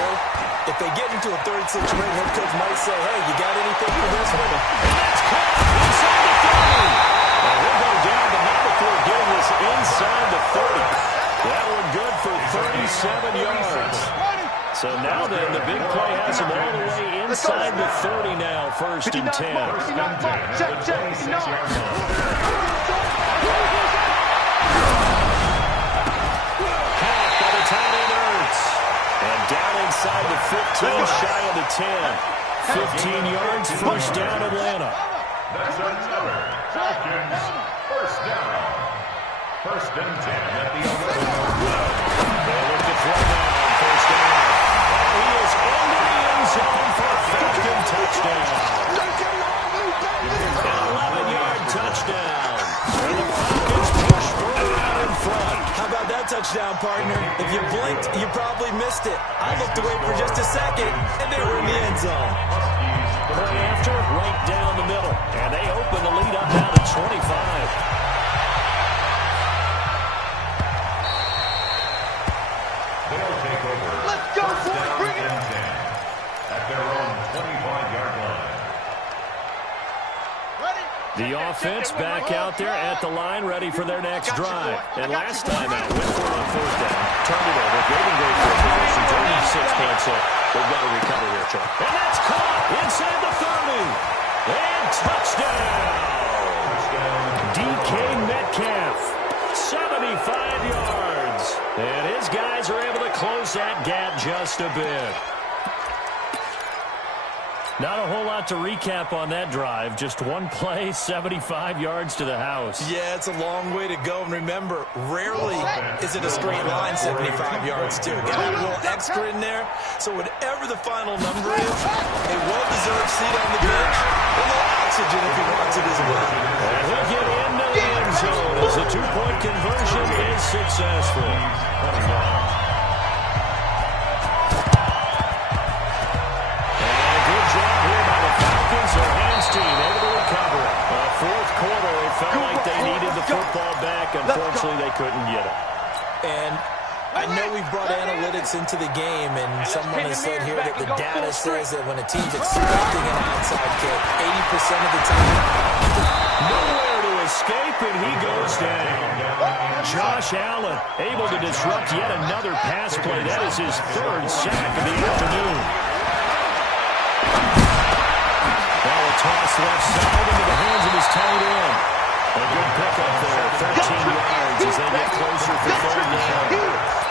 if they get into a third situation, head coach might say, hey, you got anything for this one? And that's caught inside the 30. And we'll go down, but not before getting this inside the 30. That one good for 37 yards. So now then, the big play has him all the way inside the 30 now, 1st and 10. Caught by the tight end Ertz. And down inside the 15, shy of the 10. 15 yards, first down Atlanta. That's another Falcons first down. 1st and 10 at the 11. They look to throw now on first down. He is into the end zone for a Falcon touchdown. An 11-yard touchdown. And the Falcons push further out in front. How about that touchdown, partner? If you blinked, you probably missed it. I looked away for just a second, and they were in the end zone. Play after, right down the middle. And they open the lead up now to 25. They'll take over. Let's go, First boys. down Bring it. and 10 at their own 25-yard line. The offense back out there at the line, ready for their next drive. And last time out, went for it on 4th down, turned it over, gave them great field position, only 6 points up. They've got to recover here, Chuck. And that's caught inside the 30. And touchdown. DK Metcalf, 75 yards. And his guys are able to close that gap just a bit. Not a whole lot to recap on that drive. Just one play, 75 yards to the house. Yeah, it's a long way to go. And remember, rarely is it a straight line 75 yards, too. Got a little extra in there. So whatever the final number is, a well-deserved seat on the bench, a little oxygen if he wants it as well. And he'll get into the end zone as the two-point conversion is successful. Fourth quarter, it felt like they needed the football back. Unfortunately, they couldn't get it. And I know we've brought analytics into the game, and someone has said here that the data says that when a team's expecting an onside kick, 80% of the time, nowhere to escape, and he goes down. Josh Allen able to disrupt yet another pass play. That is his third sack of the afternoon. Toss left side into the hands of his tight end. A good pickup there, 13 yards as they get closer for third down.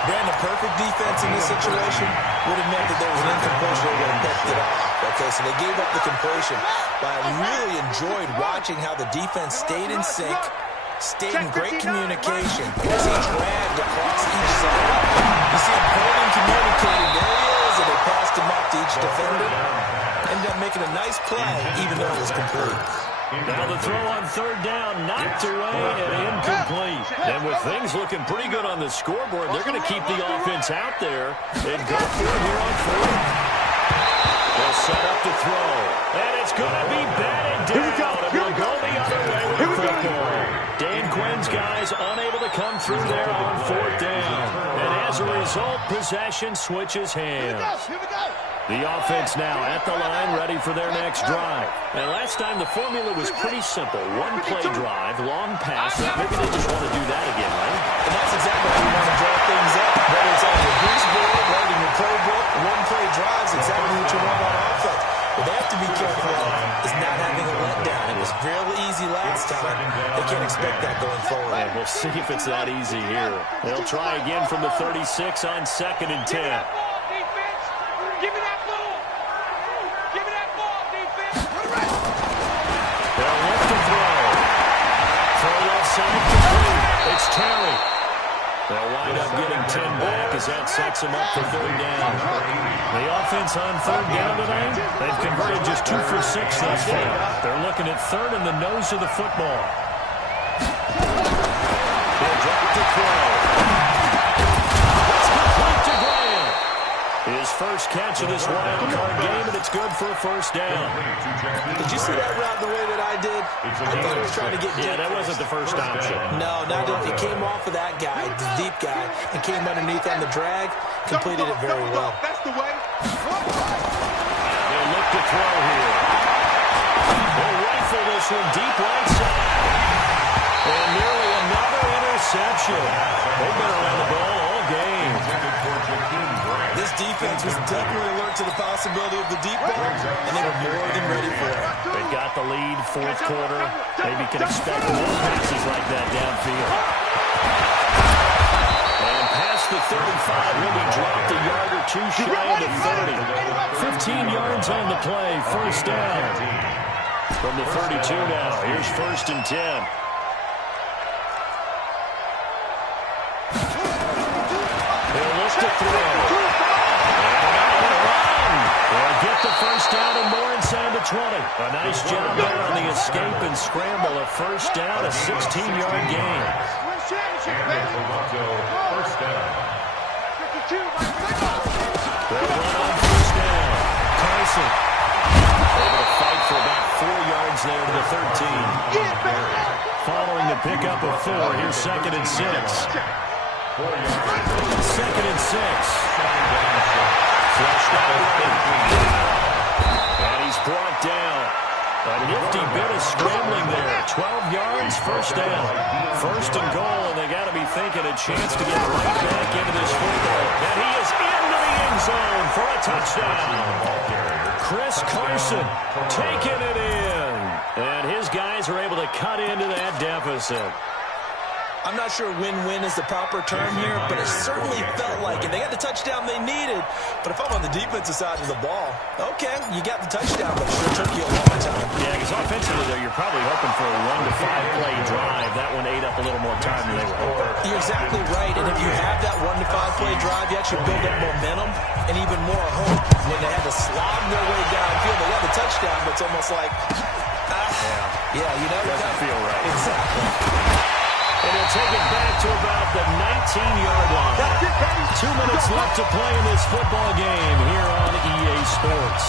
Brandon, perfect defense in this situation would have meant that there was an incompletion. They would have picked it off. Okay, so they gave up the completion. But I really enjoyed watching how the defense stayed in sync, stayed in great communication as he dragged across each side. You see him holding, communicating. There he is, and they passed him off to each defender. Ended up making a nice play, even though it was complete. Now the throw on third down, knocked away and incomplete. And with things looking pretty good on the scoreboard, they're going to keep the offense out there and go for it here on fourth. They'll set up to throw. And it's going to be batted down. And we'll go the other way with the football. Dan Quinn's guys unable to come through there on fourth down. And as a result, possession switches hands. Here we go. The offense now at the line, ready for their next drive. And last time the formula was pretty simple. One play drive, long pass. Maybe they just want to do that again, right? And that's exactly how you want to draw things up. Whether it's on your grease board, writing your playbook, one play drives, exactly what you want on offense. What they have to be careful of is not having a letdown. It was fairly easy last time. They can't expect that going forward. And we'll see if it's that easy here. They'll try again from the 36 on 2nd and 10. Give me that ball. Give me that ball, defense. They'll lift to throw. Throw left side complete. It's Terry. They'll wind up getting 10 back as that sets them up for third down. The offense on third down tonight, they've converted just 2 for 6 thus far. They're looking at third in the nose of the football. They'll drop to throw. His first catch of this wild card game, and it's good for a first down. Did you see that route the way that I did? I thought he was trying to get deep. Yeah, that wasn't the first option. No, not it. It came off of that guy, the deep guy, and came underneath on the drag, completed it very well. That's the way. They'll look to throw here. They'll rifle this one deep right side. And nearly another interception. They've been around the ball all game. This defense was definitely alert to the possibility of the deep ball, and they were more than ready for it. They've got the lead, fourth quarter. Maybe can expect more passes like that downfield. And past the 35, will be dropped a yard or two shy of the 30. 15 yards on the play, first down. From the 32 now, here's 1st and 10. They'll look to throw. They'll get the first down and more inside the 20. A nice job there on the escape and scramble. A first down, a 16-yard gain. First down. They'll run on first down. Carson able to fight for about 4 yards there to the 13. Following the pickup of 4, here's 2nd and 6. 2nd and 6. Flushed out and he's brought down. A nifty bit of scrambling there. 12 yards, first down. 1st and goal, and they got to be thinking a chance to get right back into this football. And he is into the end zone for a touchdown. Chris Carson taking it in. And his guys are able to cut into that deficit. I'm not sure win-win is the proper term here, but it certainly felt like it. They got the touchdown they needed, but if I'm on the defensive side of the ball, okay, you got the touchdown, but it sure took you a long time. Yeah, because offensively, though, you're probably hoping for a 1 to 5 play drive. That one ate up a little more time than they were hoping. You're exactly right, and if you have that 1 to 5 play drive, you actually build up momentum and even more hope. When they had to slog their way downfield, they got the touchdown, but it's almost like, you know, it doesn't feel right. Exactly. And he'll take it back to about the 19-yard line. 2 minutes left to play in this football game here on EA Sports.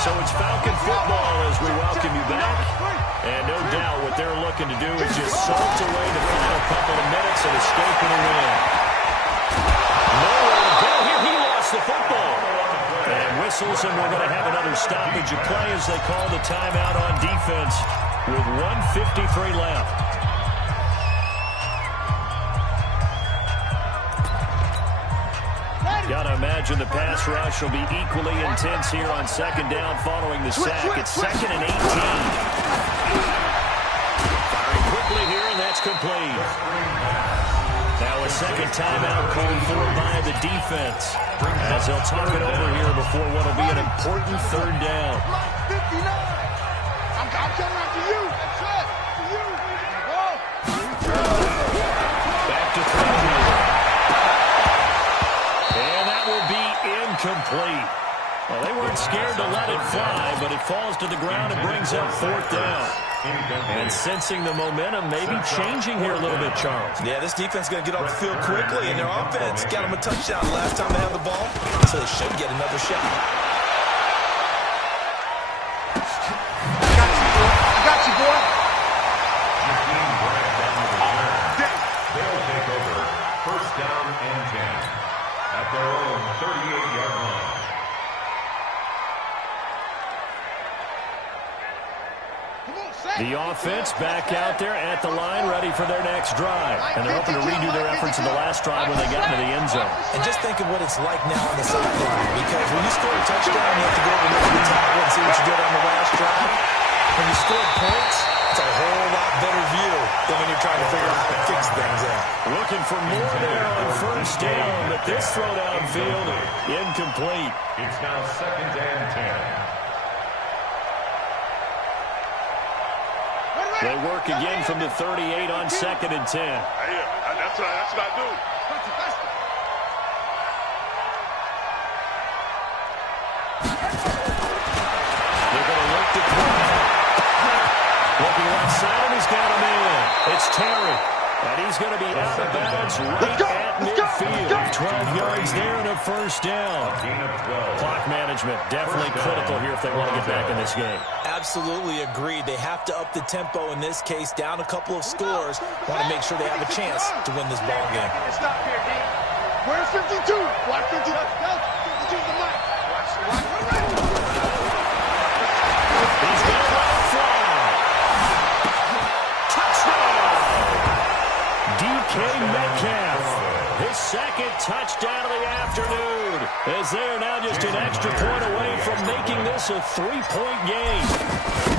So it's Falcon football as we welcome you back. And no doubt what they're looking to do is just salt away the final couple of minutes and escape with a win. Nowhere to go here. He lost the football. And whistles, and we're going to have another stoppage of play as they call the timeout on defense with 1:53 left. Got to imagine the pass rush will be equally intense here on second down following the sack. It's 2nd and 18. Firing quickly here, and that's complete. Now a second timeout called for by the defense as they'll talk it over here before what will be an important third down. I'm coming after you. That's it. For you. Back to throw. And that will be incomplete. Well, they weren't scared to let it fly, but it falls to the ground and brings up 4th down. And sensing the momentum maybe changing here a little bit, Charles. Yeah, this defense is going to get off the field quickly, and their offense got them a touchdown last time they had the ball, so they should get another shot. I got you, boy. They'll take over 1st down and 10 at their own 38-yard line. The offense back out there at the line, ready for their next drive. And they're hoping to redo their efforts in the last drive when they got into the end zone. And just think of what it's like now on the sideline, because when you score a touchdown, you have to go over to the tackle and see what you did on the last drive. When you score points, it's a whole lot better view than when you're trying to figure out how to fix things out. Looking for more there on 1st down, but this throw downfield, incomplete. It's now 2nd and 10. They work again from the 38 on 2nd and 10. That's what I do. They're going to look to throw. Looking left side, and he's got him in. It's Terry. And he's going to be out of bounds right at midfield. 12 yards there and a 1st down. Clock management definitely critical here if they want to get back in this game. Absolutely agreed. They have to up the tempo in this case, down a couple of scores. Want to make sure they have a chance to win this ball game. Stop here, D. Where's 52? Watch 52. 52's the mic. Watch. He's going to let it fly. Touchdown! DK Metcalf. His 2nd touchdown of the afternoon. As they're now just an extra point away from making this a 3-point game.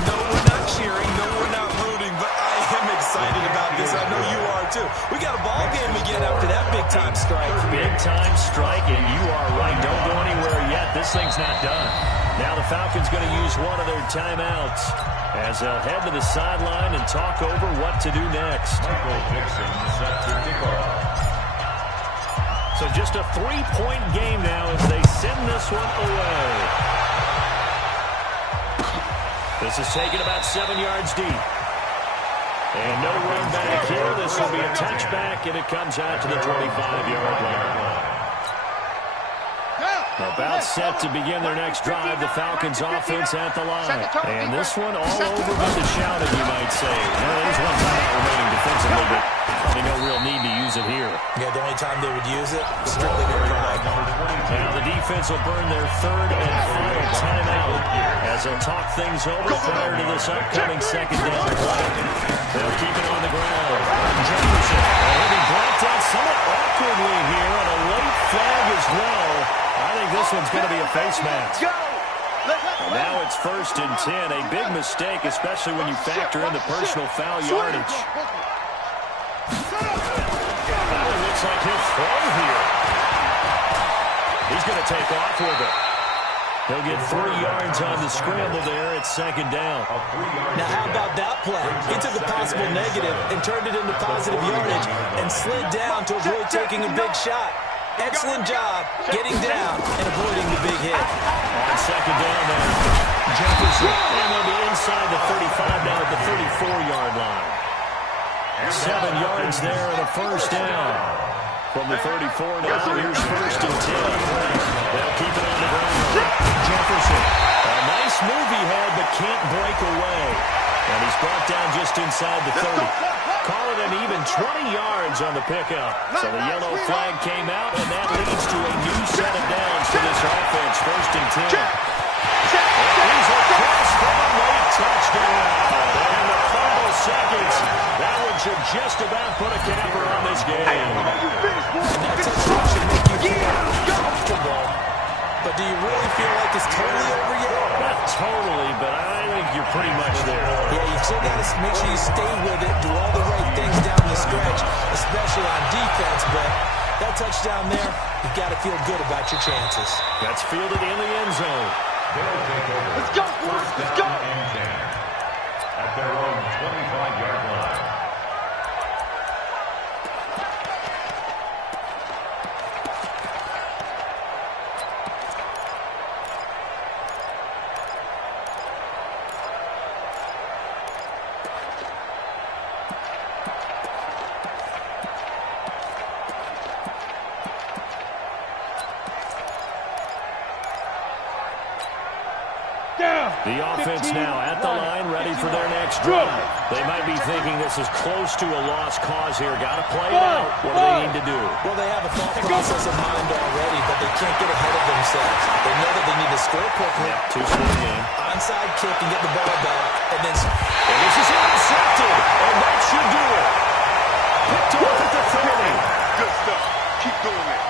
No, we're not cheering. No, we're not rooting. But I am excited about this. I know you are, too. We got a ball game again after that big-time strike. Big-time strike, and you are right. Don't go anywhere yet. This thing's not done. Now the Falcons going to use one of their timeouts as they'll head to the sideline and talk over what to do next. Michael Dixon set to kick off. So just a 3-point game now as they send this one away. This is taken about 7 yards deep. And no run back here. This will be a touchback, and it comes out to the 25-yard line. About set to begin their next drive, the Falcons offense at the line. And this one all over but the shouted, you might say. Now, there's one timeout remaining defensively, but probably no real need to use it here. Yeah, the only time they would use it, strictly to provide. Now the defense will burn their 3rd and final timeout as they'll talk things over prior to this upcoming 2nd down play. They'll keep it on the ground. Jefferson, he'll be blocked out somewhat awkwardly here on a late flag as well. I think this one's going to be a face mask. Now it's 1st and 10. A big mistake, especially when you factor in the personal foul yardage. It looks like he'll throw here. He's going to take off with it. He'll get 3 yards on the scramble there. It's 2nd down. Now, how about that play? He took a possible negative and turned it into positive yardage and slid down to avoid taking a big shot. Excellent job getting down and avoiding the big hit. On 2nd down now, Jefferson. And they'll be inside the 35 now at the 34-yard line. 7 yards there and a 1st down. From the 34 now, here's 1st and 10. They'll keep it on the ground. Jefferson. A nice move he had, but can't break away. And he's brought down just inside the 30. Call it an even 20 yards on the pickup. So the yellow flag came out, and that leads to a new set of downs for this offense. 1st and 10. And he's across for a late touchdown. And in the final seconds, that one should just about put a capper on this game. That touchdown should make you feel comfortable. But do you really feel like it's totally over yet? Not totally, but I think you're pretty much there. Yeah, you still got to make sure you stay with it, do all the right things down the stretch, especially on defense. But that touchdown there, you've got to feel good about your chances. That's fielded in the end zone. Let's go, boys. Let's go. At their own 25-yard line. The offense now at the line, ready for their next drive. They might be thinking this is close to a lost cause here. Got to play it out. What do they need to do? Well, they have a thought process in mind already, but they can't get ahead of themselves. They know that they need to score quickly. Two-score game. Onside kick and get the ball back. And then and this is intercepted. And that should do it. Picked off at the 30. Good stuff. Keep doing it.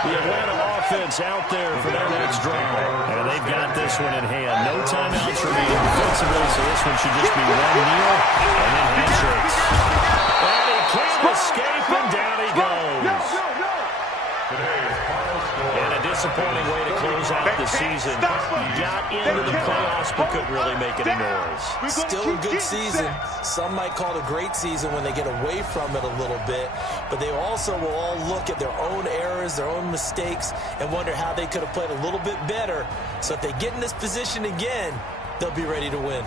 The Atlanta offense out there for their next drive. And they've got this one in hand. No timeouts remaining defensively, so this one should just be one kneel and then handshakes. And he can't escape, and down he goes. And a disappointing way to close out the season. Got into the playoffs, but couldn't really make any noise. Still a good season. Some might call it a great season when they get away from it a little bit, but they also will all look at their own errors, their own mistakes, and wonder how they could have played a little bit better. So if they get in this position again, they'll be ready to win.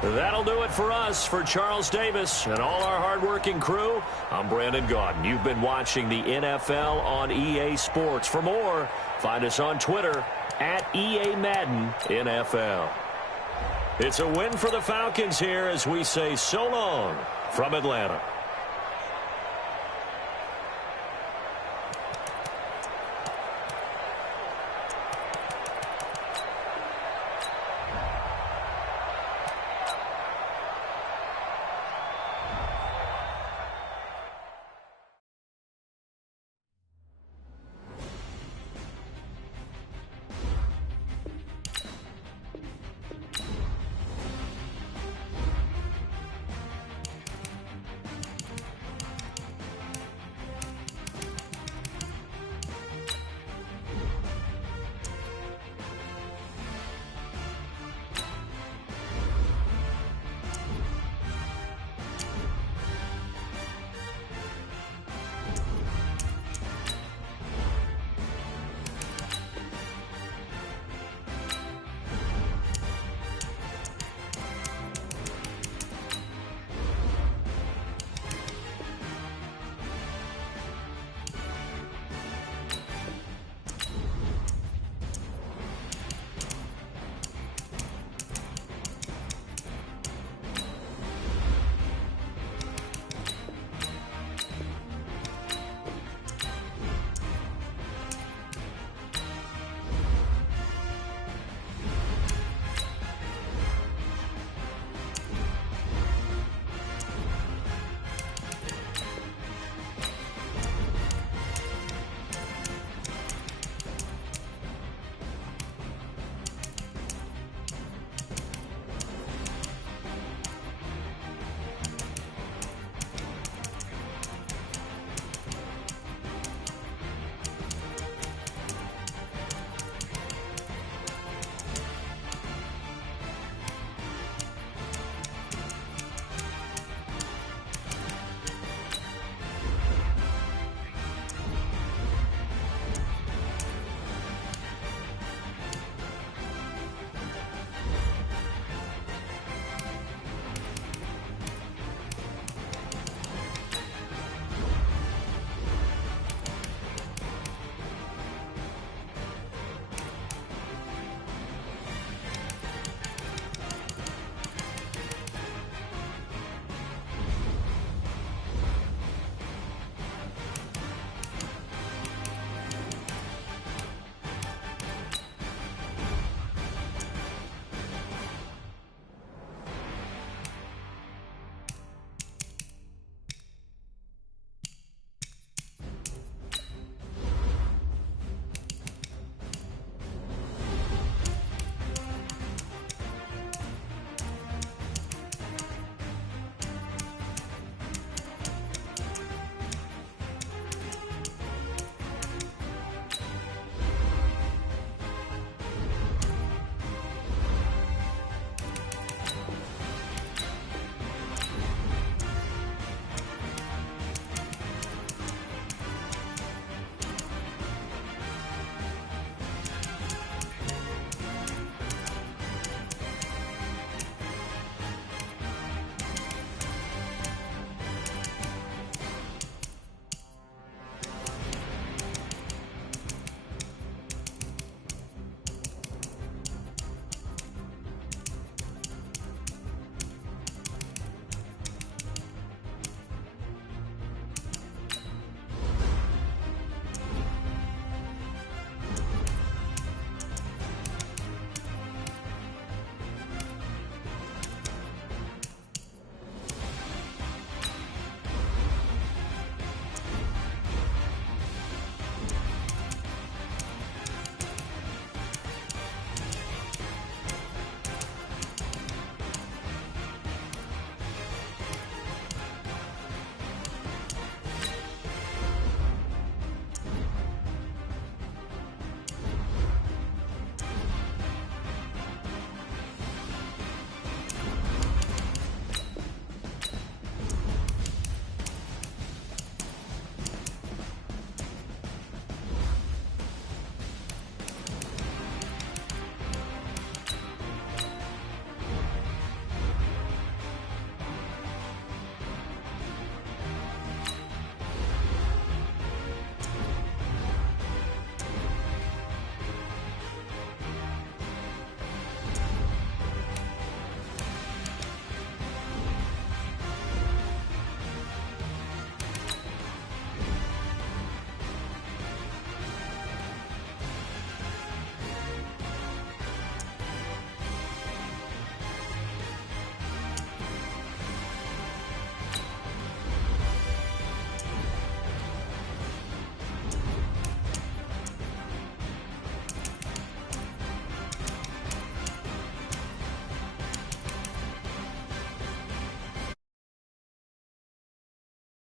That'll do it for us. For Charles Davis and all our hardworking crew, I'm Brandon Gaudin. You've been watching the NFL on EA Sports. For more, find us on Twitter at EA Madden NFL. It's a win for the Falcons here as we say so long from Atlanta.